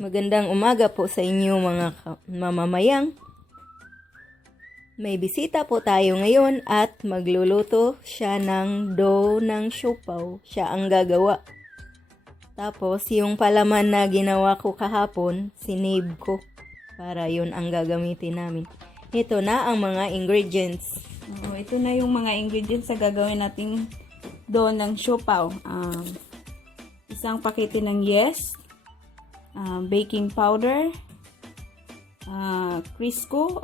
Magandang umaga po sa inyo mga mamamayang. May bisita po tayo ngayon at magluluto siya ng dough ng siopaw. Siya ang gagawa. Tapos yung palaman na ginawa ko kahapon, sinave ko para yun ang gagamitin namin. Ito na ang mga ingredients. Ito na yung mga ingredients na gagawin natin dough ng siopaw. Isang pakete ng yeast, baking powder, Crisco,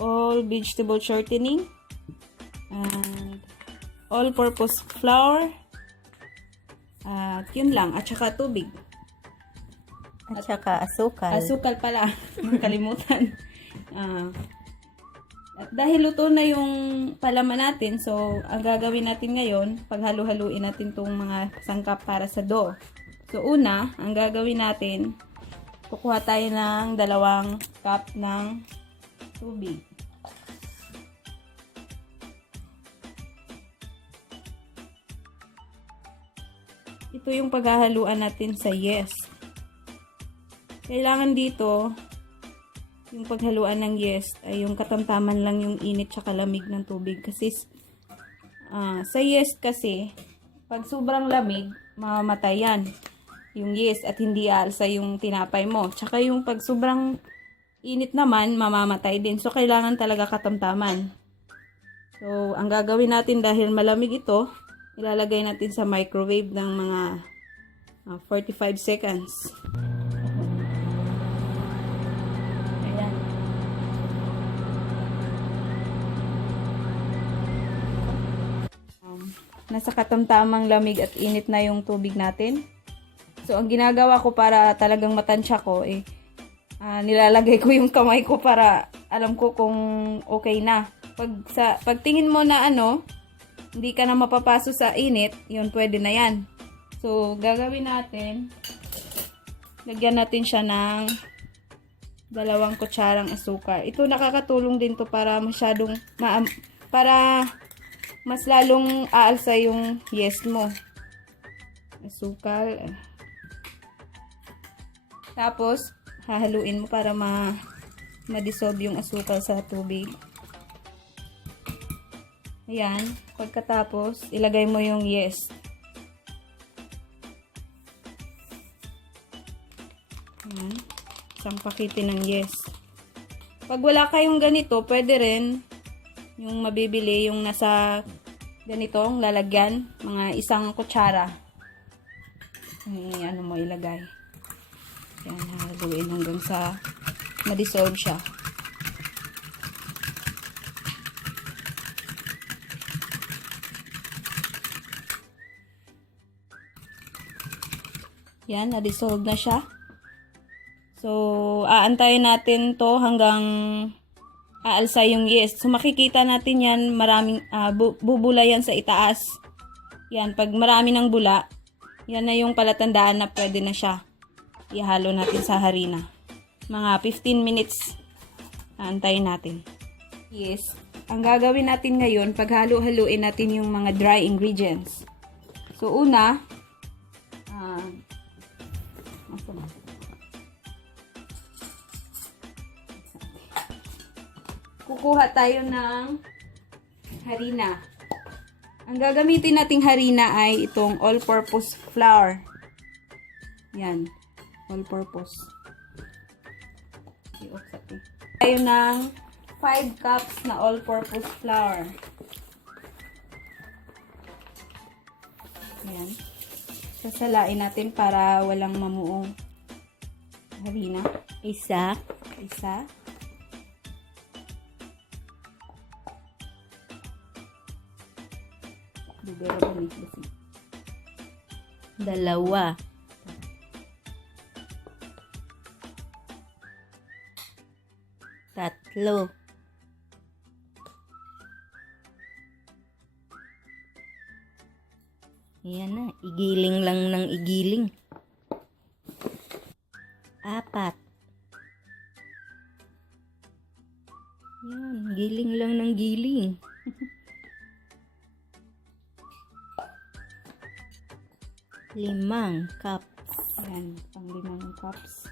all vegetable shortening, and all-purpose flour, at yun lang, at saka tubig. At saka asukal. Asukal pala, nakalimutan. At dahil luto na yung palaman natin, so ang gagawin natin ngayon, paghalo-haluin natin tong mga sangkap para sa dough. So una, ang gagawin natin, kukuha tayo ng 2 cup ng tubig. Ito yung paghahaluan natin sa yeast. Kailangan dito, yung paghaluan ng yeast ay yung katamtaman lang yung init tsaka lamig ng tubig. Kasi sa yeast kasi, pag sobrang lamig, mamamatay yan yung yeast at hindi aalsa yung tinapay mo. Tsaka yung pag sobrang init naman, mamamatay din. So, kailangan talaga katamtaman. So, ang gagawin natin dahil malamig ito, ilalagay natin sa microwave ng mga 45 seconds. Ayan. Nasa katamtamang lamig at init na yung tubig natin. So, ang ginagawa ko para talagang matansya ko, nilalagay ko yung kamay ko para alam ko kung okay na. Pag tingin mo na hindi ka na mapapaso sa init, yun, pwede na yan. So, gagawin natin, lagyan natin siya ng 2 kutsarang asukal. Ito nakakatulong din to para para mas lalong aalsa yung yeast mo. Asukal. Tapos, hahaluin mo para ma-dissolve yung asukal sa tubig. Ayan. Pagkatapos, ilagay mo yung yeast. Ayan. Isang pakete ng yeast. Pag wala kayong ganito, pwede rin yung mabibili yung nasa ganitong lalagyan, mga 1 kutsara. Ano mo ilagay. Yan, haluin hanggang sa ma-dissolve siya. Yan, na-dissolve na siya. So, aantayin natin to hanggang aalsa yung yeast. So, makikita natin yan, maraming bubula yan sa itaas. Yan, pag marami ng bula, yan na yung palatandaan na pwede na siya. Ihalo natin sa harina. Mga 15 minutes. Aantayin natin. Yes. Ang gagawin natin ngayon, paghalo-haluin natin yung mga dry ingredients. So, una, kukuha tayo ng harina. Ang gagamitin nating harina ay itong all-purpose flour. Yan. All-purpose. Tayo ng 5 cups na all-purpose flour. Yan. Sasalain natin para walang mamuong harina. Isa. 2. 3. Ayan na, igiling lang ng igiling. 4. Yan, giling lang ng giling. 5 cups. Ayan, pang 5 cups.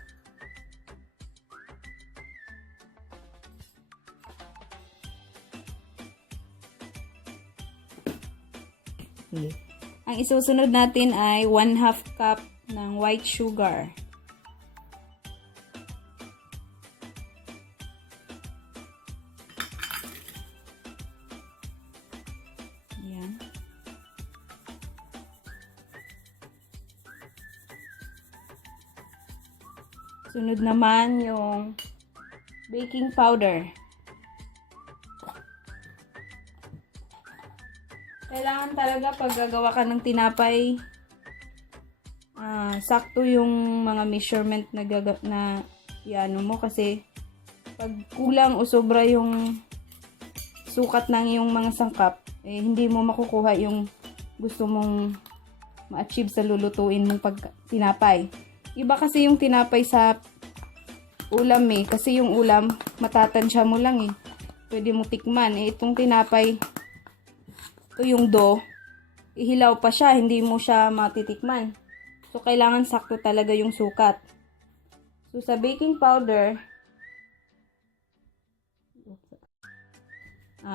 Sige. Ang isusunod natin ay 1/2 cup ng white sugar. Ayan. Sunod naman yung baking powder. Kailangan talaga pag gagawa ka ng tinapay, sakto yung mga measurement na iano mo, kasi pag kulang o sobra yung sukat ng yung mga sangkap, hindi mo makukuha yung gusto mong ma-achieve sa lulutuin mong pag tinapay. Iba kasi yung tinapay sa ulam kasi yung ulam matatansya mo lang pwede mo tikman. Itong tinapay, ito yung dough, ihilaw pa siya, hindi mo siya matitikman. So, kailangan sakto talaga yung sukat. So, sa baking powder,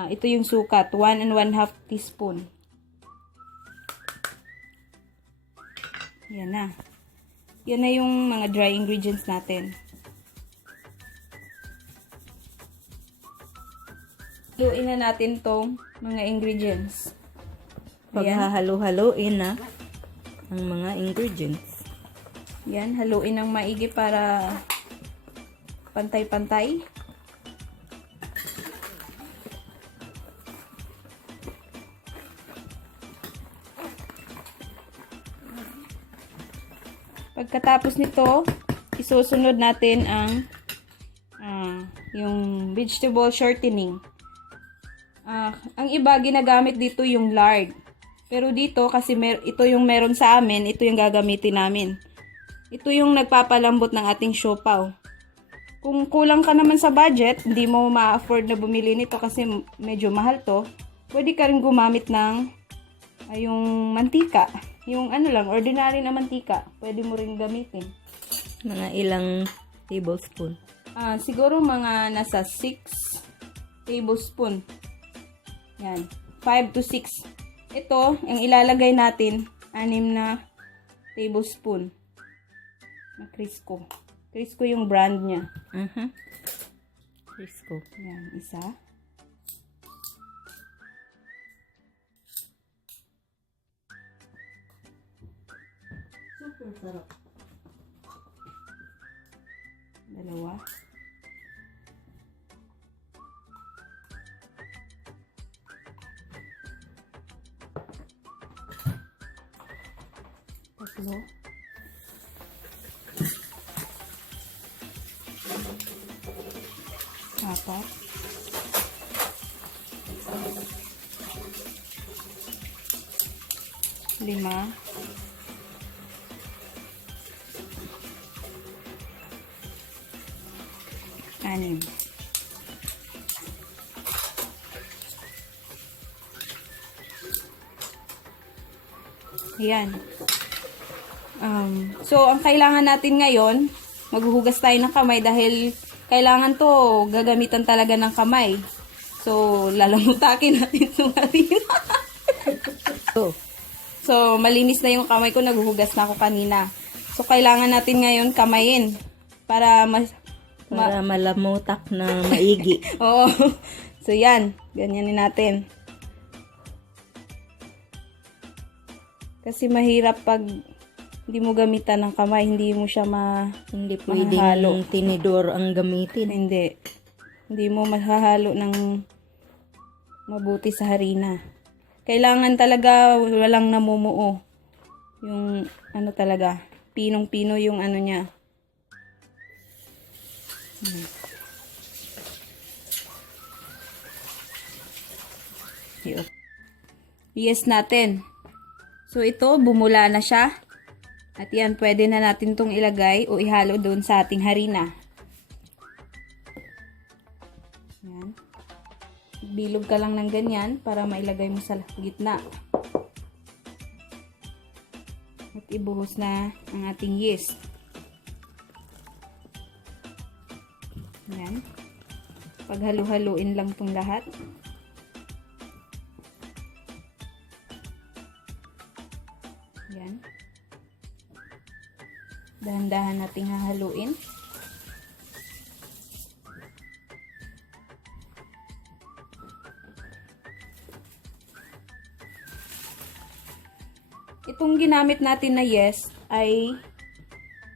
ito yung sukat, 1 and 1/2 teaspoon. Yan na. Yan na yung mga dry ingredients natin. Haluin na natin tong mga ingredients. Paghahalo-haloin na ang mga ingredients. Yan, haluin ng maigi para pantay-pantay. Pagkatapos nito, isusunod natin ang yung vegetable shortening. Ang iba ginagamit dito yung lard. Pero dito kasi ito yung meron sa amin, ito yung gagamitin namin. Ito yung nagpapalambot ng ating siopaw. Kung kulang ka naman sa budget, hindi mo ma-afford na bumili nito kasi medyo mahal to, pwede ka rin gumamit ng yung mantika. Yung ano lang, ordinary na mantika, pwede mo rin gamitin. Mga ilang tablespoon. Siguro mga nasa 6 tablespoon. Yan, 5 to 6. Ito, ang ilalagay natin, 6 na tablespoon na Crisco. Crisco yung brand niya. Crisco. Yan, isa. Super sarap. Dalawa. Tatlo. Apat. Lima. Anim. Ayan. So, ang kailangan natin ngayon, maghuhugas tayo ng kamay dahil kailangan to gagamitan talaga ng kamay. So, lalamutakin natin itong harina. So, malinis na yung kamay ko, naghuhugas na ako kanina. So, kailangan natin ngayon kamayin para malamutak na maigi. Oo. So, yan. Ganyanin natin. Kasi mahirap pag hindi mo gamitan ng kamay, hindi mo siya Hindi mahahalo. pwedeng tinidor ang gamitin. Hindi. Hindi mo mahahalo ng mabuti sa harina. Kailangan talaga walang namumuo. Yung ano talaga, pinong-pino yung ano niya. Yes natin. So ito, bumula na siya. At yan, pwede na natin itong ilagay o ihalo doon sa ating harina. Yan. Bilog ka lang ng ganyan para mailagay mo sa gitna. At ibuhos na ang ating yeast. Yan. Paghalo-haluin lang itong lahat. Dahan-dahan nating hahaluin. Itong ginamit natin na yeast ay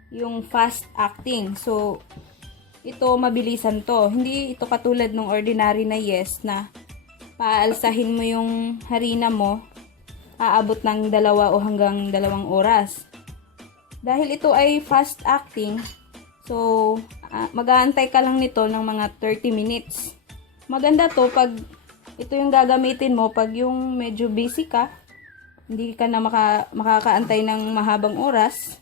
yung fast acting. So, ito mabilisan to. Hindi ito katulad ng ordinary na yeast na paalsahin mo yung harina mo, aabot ng 2 o hanggang 2 oras. Dahil ito ay fast acting, so mag-aantay ka lang nito ng mga 30 minutes. Maganda to pag ito yung gagamitin mo pag yung medyo busy ka, hindi ka na makakaantay ng mahabang oras.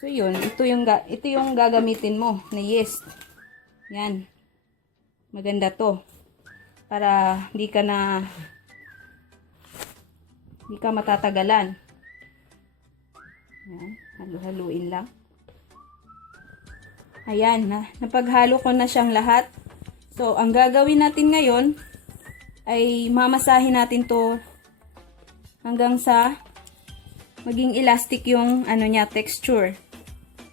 So yun, ito yung gagamitin mo na yeast. Yan. Maganda to. Para hindi ka matatagalan. Yan, halu-haluin lang. Ayan, napaghalo ko na siyang lahat. So, ang gagawin natin ngayon ay mamasahin natin to hanggang sa maging elastic yung texture.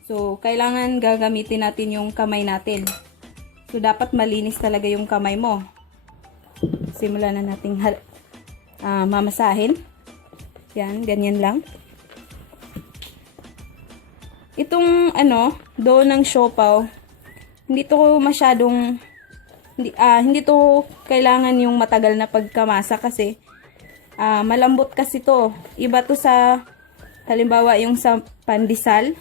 So, kailangan gagamitin natin yung kamay natin. So, dapat malinis talaga yung kamay mo. Simulan na nating mamasahin. Yan, ganyan lang. Itong dough ng siopaw, hindi to masyadong hindi to kailangan yung matagal na pagkamasa kasi malambot kasi to. Iba to sa halimbawa yung sa pandesal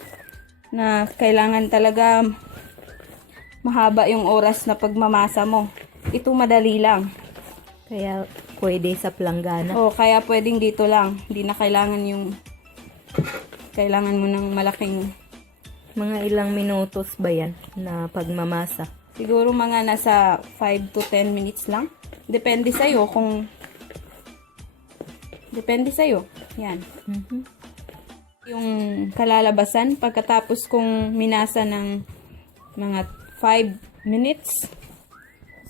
na kailangan talaga mahaba yung oras na pagmamasa mo. Ito madali lang. Kaya pwede sa planggana. Kaya pwedeng dito lang. Hindi na kailangan mo ng malaking. Mga ilang minutos ba yan na pagmamasa? Siguro mga nasa 5 to 10 minutes lang. Depende sa'yo Depende sa'yo. Yan. Yung kalalabasan, pagkatapos kong minasa ng mga 5 minutes.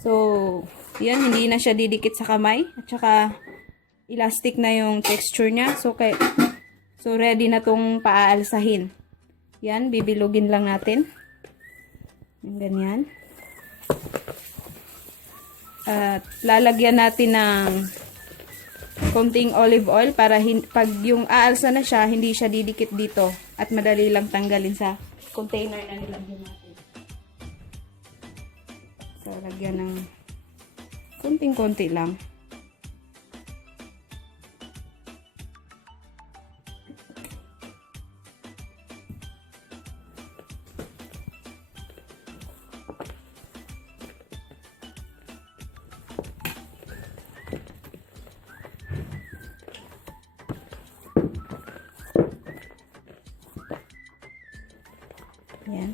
So, yan, hindi na siya didikit sa kamay. At saka, elastic na yung texture niya. So, ready na tong paaalsahin. Yan, bibilugin lang natin. Yung ganyan. At lalagyan natin ng konting olive oil para pag yung aalsa na siya, hindi siya didikit dito. At madali lang tanggalin sa container na nilagyan natin. So, lagyan ng konting-konti lang. Yan.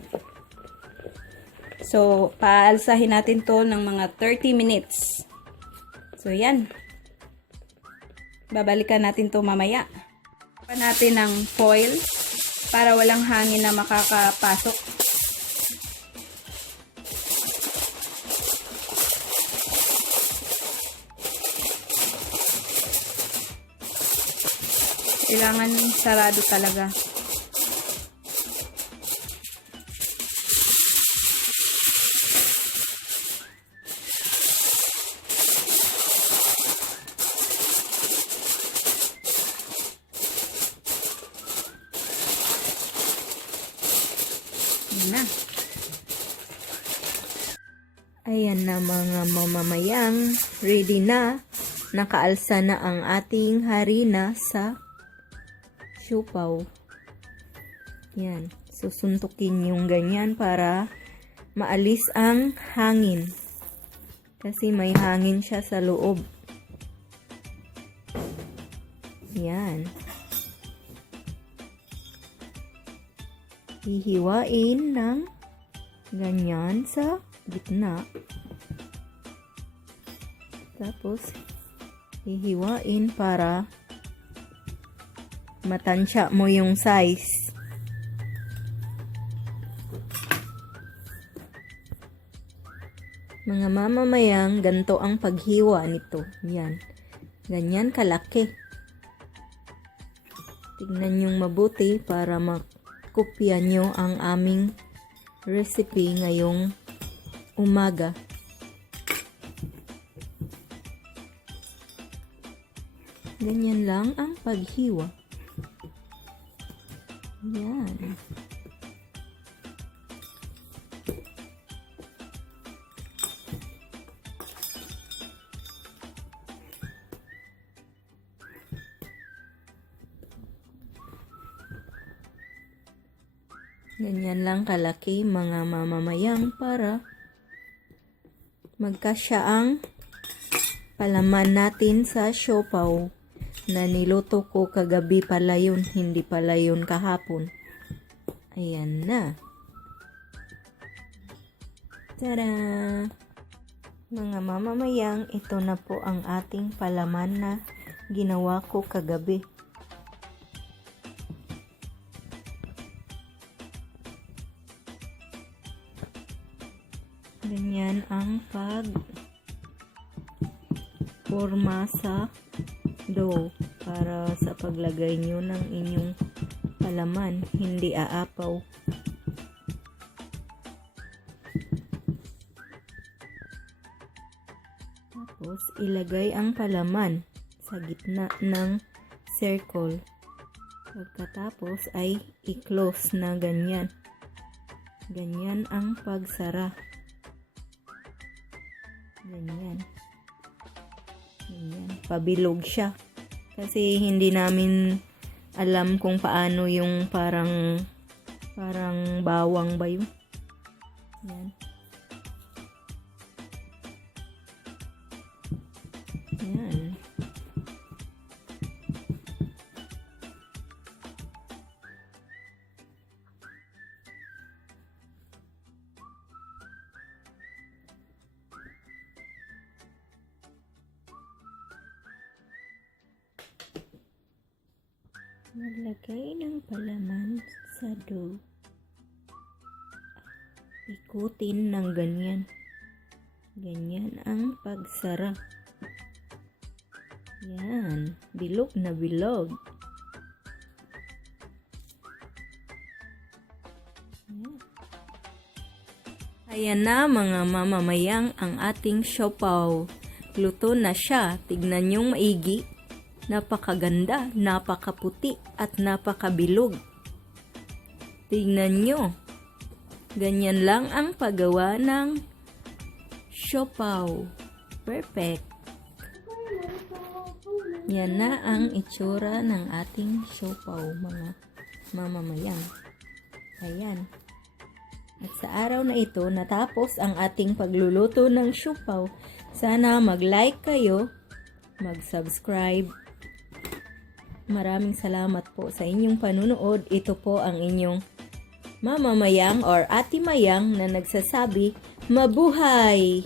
So, paalsahin natin to ng mga 30 minutes. So, yan. Babalikan natin to mamaya. Pa natin ng foil para walang hangin na makakapasok. Kailangan sarado talaga. Na. Ayan na mga mamamayang, ready na. Nakaalsa na ang ating harina sa siopaw. Yan. Susuntukin yung ganyan para maalis ang hangin. Kasi may hangin siya sa loob. Yan. Hihiwain ng ganyan sa gitna. Tapos, hihiwain para matansya mo yung size. Mga mamamayang, ganito ang paghiwa nito. Yan. Ganyan kalaki. Tignan yung mabuti para makopya nyo ang aming recipe ngayong umaga. Ganyan lang ang paghiwa. Yan. Ganyan lang kalaki mga mamamayang para magkasya ang palaman natin sa siopaw na niluto ko kagabi pala yun, hindi pala yun kahapon. Ayan na. Tada! Mga mamamayang, ito na po ang ating palaman na ginawa ko kagabi. Ganyan ang forma sa dough para sa paglagay nyo ng inyong palaman, hindi aapaw. Tapos ilagay ang palaman sa gitna ng circle. Pagkatapos ay i-close na ganyan. Ganyan ang pagsara. Ganyan. Ganyan. Pabilog siya. Kasi hindi namin alam kung paano yung parang bawang ba yun. Yan. Yan. Maglagay ng palaman sa dough. Ikutin ng ganyan. Ganyan ang pagsara. Yan. Bilog na bilog. Yan. Ayan na mga mamamayang ang ating siopaw. Luto na siya. Tignan niyong maigi. Napakaganda, napakaputi, at napakabilog. Tingnan nyo. Ganyan lang ang paggawa ng siopaw. Perfect. Yan na ang itsura ng ating siopaw, mga mamamayang. Ayan. At sa araw na ito, natapos ang ating pagluluto ng siopaw. Sana mag-like kayo, mag-subscribe. Maraming salamat po sa inyong panunood. Ito po ang inyong mamamayang or ati mayang na nagsasabi, mabuhay!